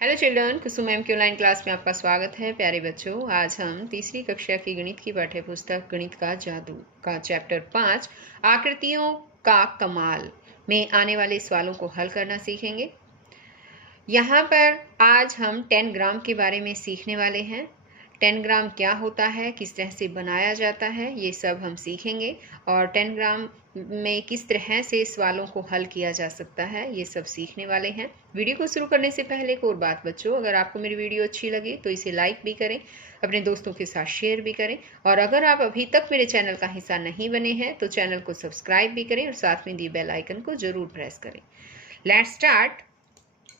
Hello children, कुसुम ma'am की online class में आपका स्वागत है। प्यारे बच्चों, आज हम तीसरी कक्षा की गणित की पाठ्य पुस्तक गणित का जादू का चैप्टर 5 आकृतियों का कमाल में आने वाले सवालों को हल करना सीखेंगे। यहाँ पर आज हम 10 ग्राम के बारे में सीखने वाले हैं। 10 ग्राम क्या होता है, किस तरह से बनाया जाता है, ये सब हम सीखेंगे। और 10 ग्राम में किस तरह से सवालों को हल किया जा सकता है, ये सब सीखने वाले हैं। वीडियो को शुरू करने से पहले एक और बात बच्चों, अगर आपको मेरी वीडियो अच्छी लगे तो इसे लाइक भी करें, अपने दोस्तों के साथ शेयर भी करें। और अगर आप अभी तक मेरे चैनल का हिस्सा नहीं बने हैं तो चैनल को सब्सक्राइब भी करें और साथ में दिए बेल आइकन को जरूर प्रेस करें। Let's start.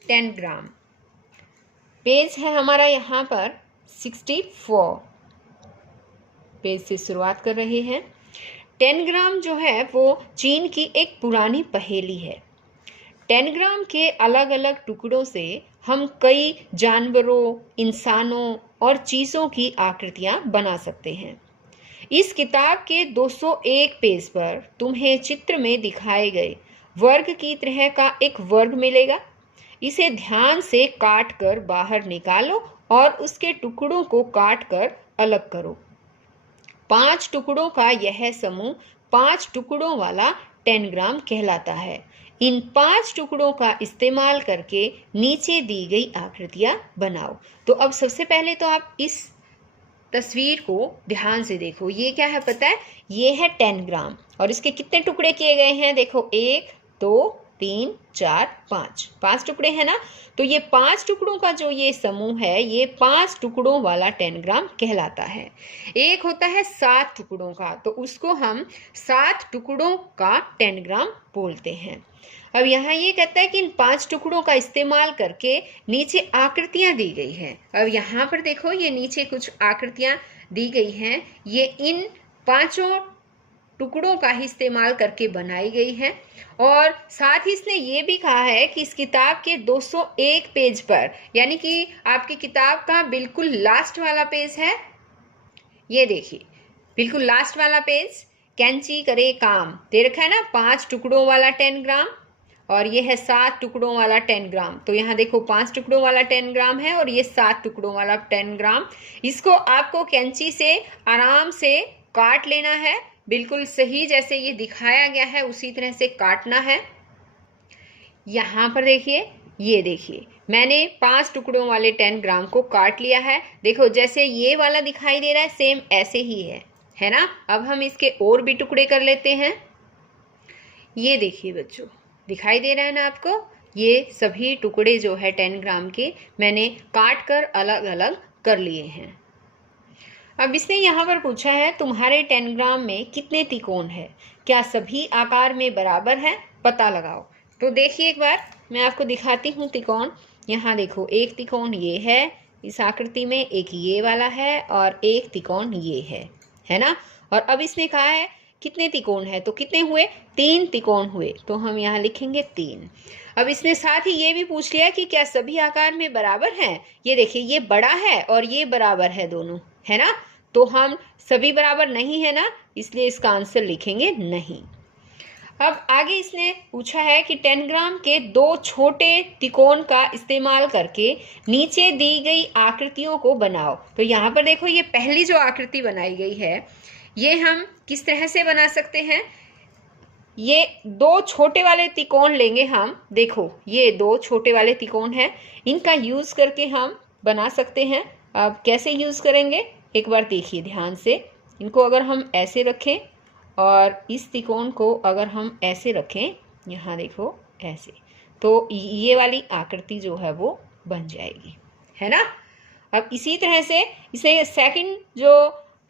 10 ग्राम पेज है हमारा यहाँ पर 64 पेज से शुरुआत कर रहे हैं। 10 ग्राम जो है वो चीन की एक पुरानी पहेली है। 10 ग्राम के अलग अलग टुकड़ों से हम कई जानवरों, इंसानों और चीज़ों की आकृतियाँ बना सकते हैं। इस किताब के 201 पेज पर तुम्हें चित्र में दिखाए गए वर्ग की तरह का एक वर्ग मिलेगा। इसे ध्यान से काट कर बाहर निकालो और उसके टुकड़ों को काट कर अलग करो। 5 टुकड़ों का यह समूह 5 टुकड़ों वाला 10 ग्राम कहलाता है। इन 5 टुकड़ों का इस्तेमाल करके नीचे दी गई आकृतियां बनाओ। तो अब सबसे पहले तो आप इस तस्वीर को ध्यान से देखो। ये क्या है पता है? ये है 10 ग्राम और इसके कितने टुकड़े किए गए हैं? देखो, 1 2 3 4 5 टुकड़े हैं ना। तो ये 5 टुकड़ों का जो ये समूह है, ये 5 टुकड़ों वाला 10 ग्राम कहलाता है। एक होता है 7 टुकड़ों का, तो उसको हम 7 टुकड़ों का 10 ग्राम बोलते हैं। अब यहाँ ये कहता है कि इन 5 टुकड़ों का इस्तेमाल करके नीचे आकृतियां दी गई है। अब यहाँ पर देखो, ये नीचे कुछ आकृतियां दी गई हैं। ये इन 5 टुकड़ों का ही इस्तेमाल करके बनाई गई है। और साथ ही इसने ये भी कहा है कि इस किताब के 201 पेज पर, यानी कि आपकी किताब का बिल्कुल लास्ट वाला पेज है, ये देखिए बिल्कुल लास्ट वाला पेज, कैंची करे काम दे रखा है ना। 5 टुकड़ों वाला 10 ग्राम और ये है 7 टुकड़ों वाला 10 ग्राम। तो यहाँ देखो 5 टुकड़ों वाला 10 ग्राम है और ये 7 टुकड़ों वाला 10 ग्राम। इसको आपको कैंची से आराम से काट लेना है, बिल्कुल सही जैसे ये दिखाया गया है उसी तरह से काटना है। यहाँ पर देखिए, ये देखिए मैंने 5 टुकड़ों वाले 10 ग्राम को काट लिया है। देखो जैसे ये वाला दिखाई दे रहा है, सेम ऐसे ही है ना। अब हम इसके और भी टुकड़े कर लेते हैं। ये देखिए बच्चों, दिखाई दे रहा है ना आपको? ये सभी टुकड़े जो है 10 ग्राम के मैंने काट कर अलग अलग कर लिए हैं। अब इसने यहाँ पर पूछा है तुम्हारे 10 ग्राम में कितने त्रिकोण है, क्या सभी आकार में बराबर है, पता लगाओ। तो देखिए एक बार मैं आपको दिखाती हूँ त्रिकोण। यहाँ देखो, एक त्रिकोण ये है इस आकृति में, एक ये वाला है और एक त्रिकोण ये है ना। और अब इसने कहा है कितने त्रिकोण है, तो कितने हुए? 3 त्रिकोण हुए, तो हम यहाँ लिखेंगे 3। अब इसने साथ ही ये भी पूछ लिया कि क्या सभी आकार में बराबर हैं। ये देखिए, ये बड़ा है और ये बराबर है दोनों, है ना। तो हम सभी बराबर नहीं है ना, इसलिए इसका आंसर लिखेंगे नहीं। अब आगे इसने पूछा है कि 10 ग्राम के 2 छोटे त्रिकोण का इस्तेमाल करके नीचे दी गई आकृतियों को बनाओ। तो यहाँ पर देखो, ये पहली जो आकृति बनाई गई है, ये हम किस तरह से बना सकते हैं? ये 2 छोटे वाले त्रिकोण लेंगे हम। देखो, ये 2 छोटे वाले त्रिकोण हैं, इनका यूज करके हम बना सकते हैं। अब कैसे यूज करेंगे एक बार देखिए ध्यान से। इनको अगर हम ऐसे रखें और इस त्रिकोण को अगर हम ऐसे रखें, यहाँ देखो ऐसे, तो ये वाली आकृति जो है वो बन जाएगी, है ना। अब इसी तरह से इसे सेकंड जो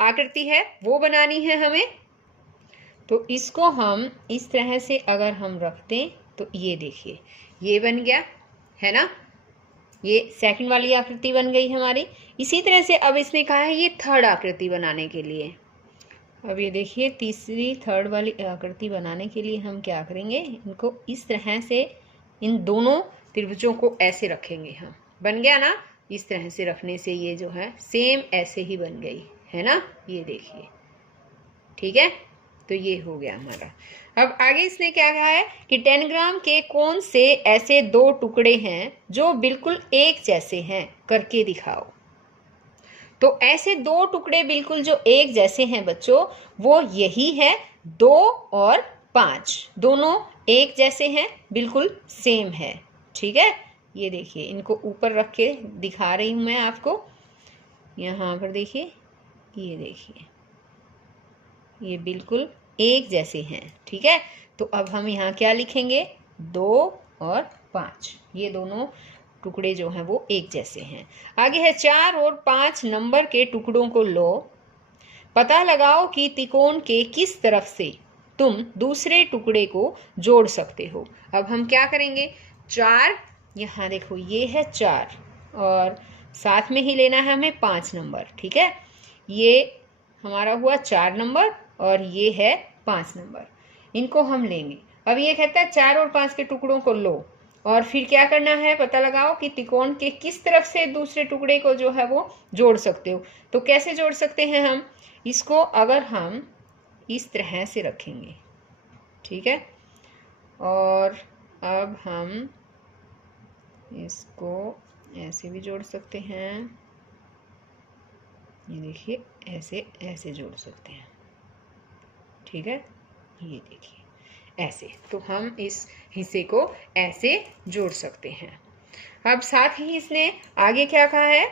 आकृति है वो बनानी है हमें। तो इसको हम इस तरह से अगर हम रख दें तो ये देखिए, ये बन गया, है ना। ये सेकंड वाली आकृति बन गई हमारी। इसी तरह से अब इसने कहा है ये थर्ड आकृति बनाने के लिए। अब ये देखिए, तीसरी थर्ड वाली आकृति बनाने के लिए हम क्या करेंगे, इनको इस तरह से इन दोनों त्रिभुजों को ऐसे रखेंगे हम। बन गया ना। इस तरह से रखने से ये जो है सेम ऐसे ही बन गई, है ना। ये देखिए, ठीक है। तो ये हो गया हमारा। अब आगे इसने क्या कहा है कि 10 ग्राम के कौन से ऐसे 2 टुकड़े हैं जो बिल्कुल एक जैसे हैं, करके दिखाओ। तो ऐसे 2 टुकड़े बिल्कुल जो एक जैसे हैं बच्चों, वो यही है 2 और 5, दोनों एक जैसे हैं, बिल्कुल सेम है। ठीक है, ये देखिए, इनको ऊपर रख के दिखा रही हूं मैं आपको। यहाँ पर देखिए, ये देखिए, ये बिल्कुल एक जैसे हैं। ठीक है, तो अब हम यहाँ क्या लिखेंगे, 2 और 5, ये दोनों टुकड़े जो हैं वो एक जैसे हैं। आगे है 4 और 5 नंबर के टुकड़ों को लो, पता लगाओ कि त्रिकोण के किस तरफ से तुम दूसरे टुकड़े को जोड़ सकते हो। अब हम क्या करेंगे, 4, यहाँ देखो ये है 4 और साथ में ही लेना है हमें 5 नंबर। ठीक है, ये हमारा हुआ 4 नंबर और ये है 5 नंबर, इनको हम लेंगे। अब ये कहता है 4 और 5 के टुकड़ों को लो और फिर क्या करना है, पता लगाओ कि त्रिकोण के किस तरफ से दूसरे टुकड़े को जो है वो जोड़ सकते हो। तो कैसे जोड़ सकते हैं हम इसको, अगर हम इस तरह से रखेंगे। ठीक है, और अब हम इसको ऐसे भी जोड़ सकते हैं, ये देखिए, ऐसे ऐसे जोड़ सकते हैं। ठीक है, ये देखिए ऐसे, तो हम इस हिस्से को ऐसे जोड़ सकते हैं। अब साथ ही इसने आगे क्या कहा है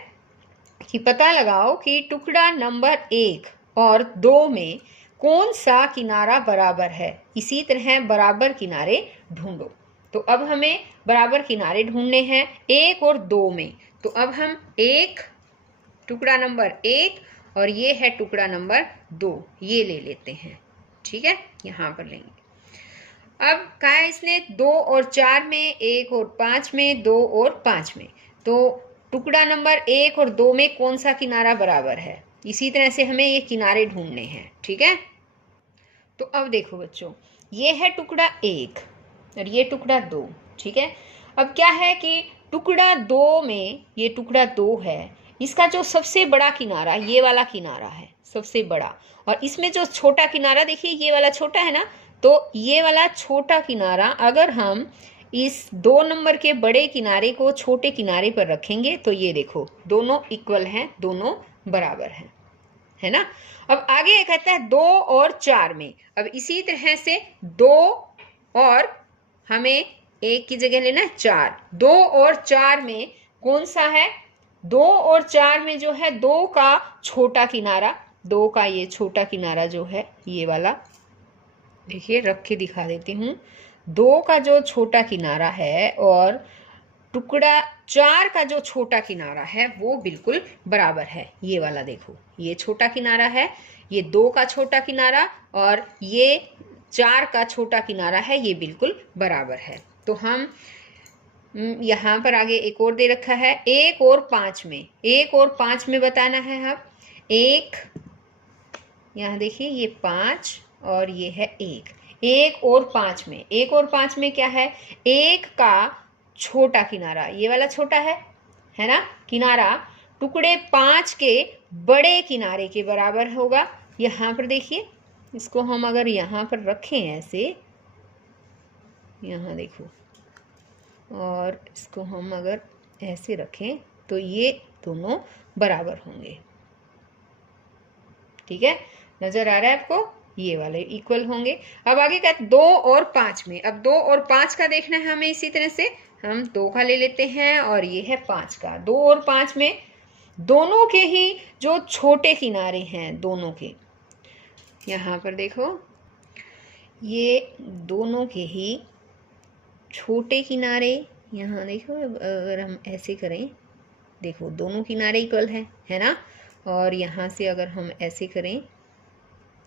कि पता लगाओ कि टुकड़ा नंबर 1 और 2 में कौन सा किनारा बराबर है, इसी तरह बराबर किनारे ढूंढो। तो अब हमें बराबर किनारे ढूंढने हैं 1 और 2 में। तो अब हम टुकड़ा नंबर 1 और ये है टुकड़ा नंबर 2, ये ले लेते हैं। ठीक है, यहाँ पर लेंगे। अब कहा है इसने 2 और 4 में, 1 और 5 में, 2 और 5 में। तो टुकड़ा नंबर 1 और 2 में कौन सा किनारा बराबर है, इसी तरह से हमें ये किनारे ढूंढने हैं। ठीक है, तो अब देखो बच्चों, ये है टुकड़ा 1 और ये टुकड़ा 2। ठीक है, अब क्या है कि टुकड़ा 2 में, ये टुकड़ा 2 है, इसका जो सबसे बड़ा किनारा ये वाला किनारा है, सबसे बड़ा, और इसमें जो छोटा किनारा देखिए, ये वाला छोटा है ना, तो ये वाला छोटा किनारा अगर हम इस 2 नंबर के बड़े किनारे को छोटे किनारे पर रखेंगे तो ये देखो दोनों इक्वल हैं, दोनों बराबर हैं, है ना। अब आगे कहता है 2 और 4 में। अब इसी तरह से 2 और हमें 1 की जगह लेना है 4, 2 और 4 में कौन सा है, 2 और 4 में जो है 2 का छोटा किनारा, 2 का ये छोटा किनारा जो है ये वाला, देखिए रख के दिखा देती हूँ। 2 का जो छोटा किनारा है और टुकड़ा 4 का जो छोटा किनारा है वो बिल्कुल बराबर है। ये वाला देखो, ये छोटा किनारा है, ये 2 का छोटा किनारा और ये 4 का छोटा किनारा है, ये बिल्कुल बराबर है। तो हम यहाँ पर आगे एक और दे रखा है 1 और 5 में, 1 और 5 में बताना है हम। 1, यहाँ देखिए ये 5 और ये है 1, 1 और 5 में, 1 और 5 में क्या है, 1 का छोटा किनारा, ये वाला छोटा है ना किनारा, टुकड़े 5 के बड़े किनारे के बराबर होगा। यहाँ पर देखिए, इसको हम अगर यहाँ पर रखें ऐसे, यहाँ देखो, और इसको हम अगर ऐसे रखें तो ये दोनों बराबर होंगे। ठीक है, नजर आ रहा है आपको, ये वाले इक्वल होंगे। अब आगे क्या, 2 और 5 में। अब 2 और 5 का देखना है हमें, इसी तरह से हम 2 का ले लेते हैं और ये है 5 का। 2 और 5 में दोनों के ही जो छोटे किनारे हैं, दोनों के, यहाँ पर देखो, ये दोनों के ही छोटे किनारे, यहाँ देखो, अगर हम ऐसे करें, देखो दोनों किनारे इक्वल हैं, है ना। और यहाँ से अगर हम ऐसे करें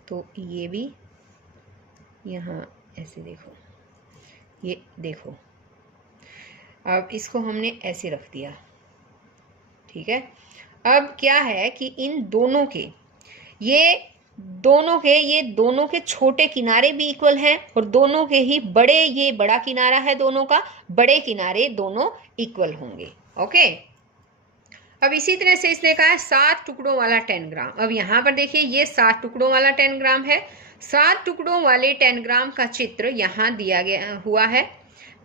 तो ये भी, यहाँ ऐसे देखो, ये देखो, अब इसको हमने ऐसे रख दिया। ठीक है, अब क्या है कि इन दोनों के, ये दोनों के छोटे किनारे भी इक्वल हैं और दोनों के ही बड़े, ये बड़ा किनारा है दोनों का, बड़े किनारे दोनों इक्वल होंगे। ओके, अब इसी तरह से इसने कहा है 7 टुकड़ों वाला 10 ग्राम। अब यहाँ पर देखिए ये 7 टुकड़ों वाला 10 ग्राम है। 7 टुकड़ों वाले 10 ग्राम का चित्र यहाँ दिया गया हुआ है।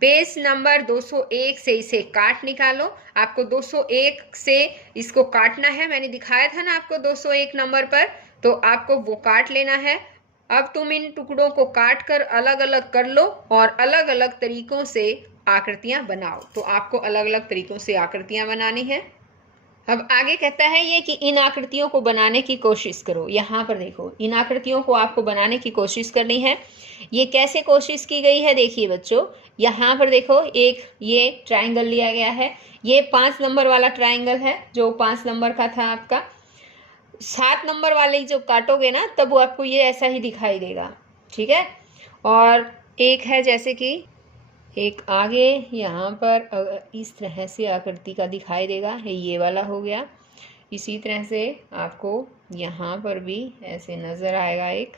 पेज नंबर 201 से इसे काट निकालो। आपको 201 से इसको काटना है, मैंने दिखाया था ना आपको 201 नंबर पर, तो आपको वो काट लेना है। अब तुम इन टुकड़ों को काट कर अलग अलग कर लो और अलग अलग तरीकों से आकृतियां बनाओ। तो आपको अलग अलग तरीकों से आकृतियां बनानी है। अब आगे कहता है ये कि इन आकृतियों को बनाने की कोशिश करो। यहाँ पर देखो, इन आकृतियों को आपको बनाने की कोशिश करनी है। ये कैसे कोशिश की गई है देखिए बच्चों, यहाँ पर देखो एक ये ट्रायंगल लिया गया है। ये 5 नंबर वाला ट्रायंगल है जो 5 नंबर का था आपका। 7 नंबर वाले जो काटोगे ना तब वो आपको ये ऐसा ही दिखाई देगा, ठीक है। और एक है जैसे कि एक आगे यहाँ पर इस तरह से आकृति का दिखाई देगा, ये वाला हो गया। इसी तरह से आपको यहाँ पर भी ऐसे नज़र आएगा एक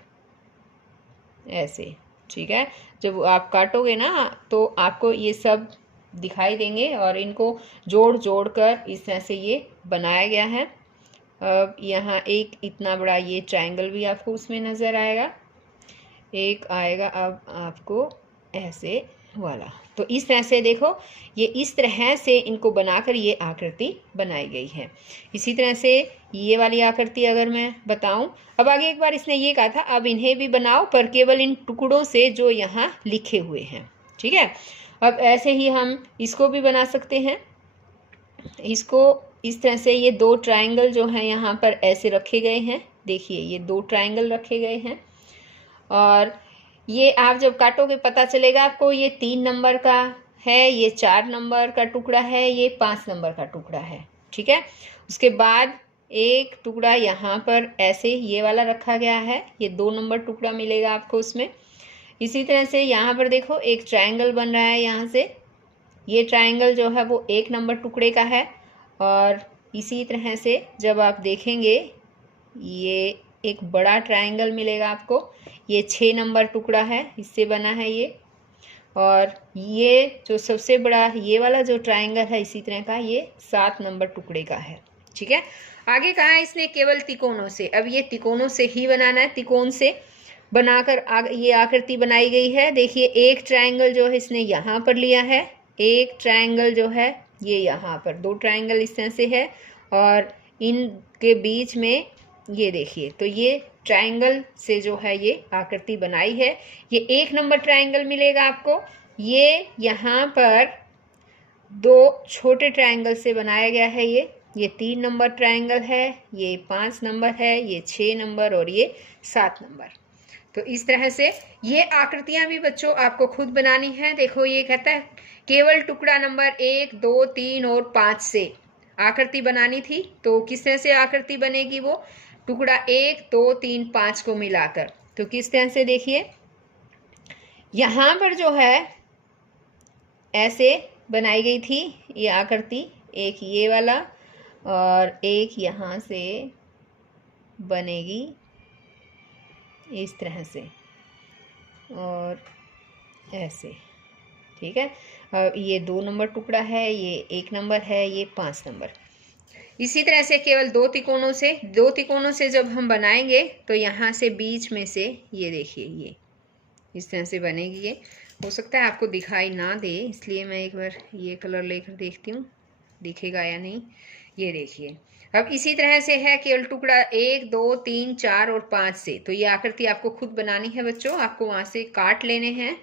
ऐसे, ठीक है। जब आप काटोगे ना तो आपको ये सब दिखाई देंगे और इनको जोड़ जोड़ कर इस तरह से ये बनाया गया है। अब यहाँ एक इतना बड़ा ये ट्रायंगल भी आपको उसमें नज़र आएगा। एक आएगा अब आपको ऐसे वाला। तो इस तरह से देखो, ये इस तरह से इनको बनाकर ये आकृति बनाई गई है। इसी तरह से ये वाली आकृति अगर मैं बताऊं, अब आगे एक बार इसने ये कहा था अब इन्हें भी बनाओ पर केवल इन टुकड़ों से जो यहाँ लिखे हुए हैं, ठीक है। अब ऐसे ही हम इसको भी बना सकते हैं। इसको इस तरह से ये 2 ट्रायंगल जो हैं यहाँ पर ऐसे रखे गए हैं। देखिए ये 2 ट्रायंगल रखे गए हैं और ये आप जब काटोगे पता चलेगा आपको ये 3 नंबर का है, ये 4 नंबर का टुकड़ा है, ये 5 नंबर का टुकड़ा है, ठीक है। उसके बाद एक टुकड़ा यहाँ पर ऐसे ये वाला रखा गया है, ये 2 नंबर टुकड़ा मिलेगा आपको उसमें। इसी तरह से यहाँ पर देखो एक ट्रायंगल बन रहा है यहाँ से, ये ट्रायंगल जो है वो 1 नंबर टुकड़े का है। और इसी तरह से जब आप देखेंगे ये एक बड़ा ट्रायंगल मिलेगा आपको, ये 6 नंबर टुकड़ा है, इससे बना है ये। और ये जो सबसे बड़ा ये वाला जो ट्रायंगल है इसी तरह का, ये 7 नंबर टुकड़े का है, ठीक है। आगे कहा है इसने केवल तिकोनों से। अब ये तिकोनों से ही बनाना है, तिकोन से बनाकर ये आकृति बनाई गई है। देखिए एक ट्रायंगल जो है इसने यहाँ पर लिया है, एक ट्रायंगल जो है ये यहाँ पर, 2 ट्रायंगल इस तरह से है और इनके बीच में ये देखिए, तो ये ट्रायंगल से जो है ये आकृति बनाई है। ये 1 नंबर ट्रायंगल मिलेगा आपको। ये यहाँ पर 2 छोटे ट्रायंगल से बनाया गया है। ये 3 नंबर ट्रायंगल है, ये 5 नंबर है, ये 6 नंबर और ये 7 नंबर। तो इस तरह से ये आकृतियां भी बच्चों आपको खुद बनानी है। देखो ये कहता है केवल टुकड़ा नंबर 1, 2, 3 और 5 से आकृति बनानी थी। तो किस तरह से आकृति बनेगी वो, टुकड़ा 1, 2, 3, 5 को मिलाकर। तो किस तरह से देखिए यहाँ पर जो है ऐसे बनाई गई थी ये आकृति, एक ये वाला और एक यहाँ से बनेगी इस तरह से और ऐसे, ठीक है। ये 2 नंबर टुकड़ा है, ये 1 नंबर है, ये 5 नंबर। इसी तरह से केवल 2 तिकोनों से जब हम बनाएंगे तो यहाँ से बीच में से ये देखिए ये इस तरह से बनेगी। ये हो सकता है आपको दिखाई ना दे, इसलिए मैं एक बार ये कलर लेकर देखती हूँ दिखेगा या नहीं। ये देखिए अब इसी तरह से है केवल टुकड़ा 1, 2, 3, 4 और 5 से। तो ये आकृति आपको खुद बनानी है बच्चों, आपको वहाँ से काट लेने हैं।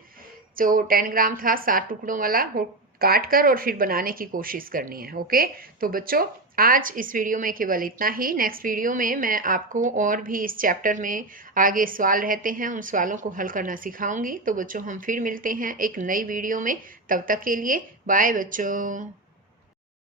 जो 10 ग्राम था 7 टुकड़ों वाला वो काट कर और फिर बनाने की कोशिश करनी है। ओके, तो बच्चों आज इस वीडियो में केवल इतना ही। नेक्स्ट वीडियो में मैं आपको और भी इस चैप्टर में आगे सवाल रहते हैं उन सवालों को हल करना सिखाऊंगी। तो बच्चों हम फिर मिलते हैं एक नई वीडियो में, तब तक के लिए बाय बच्चों।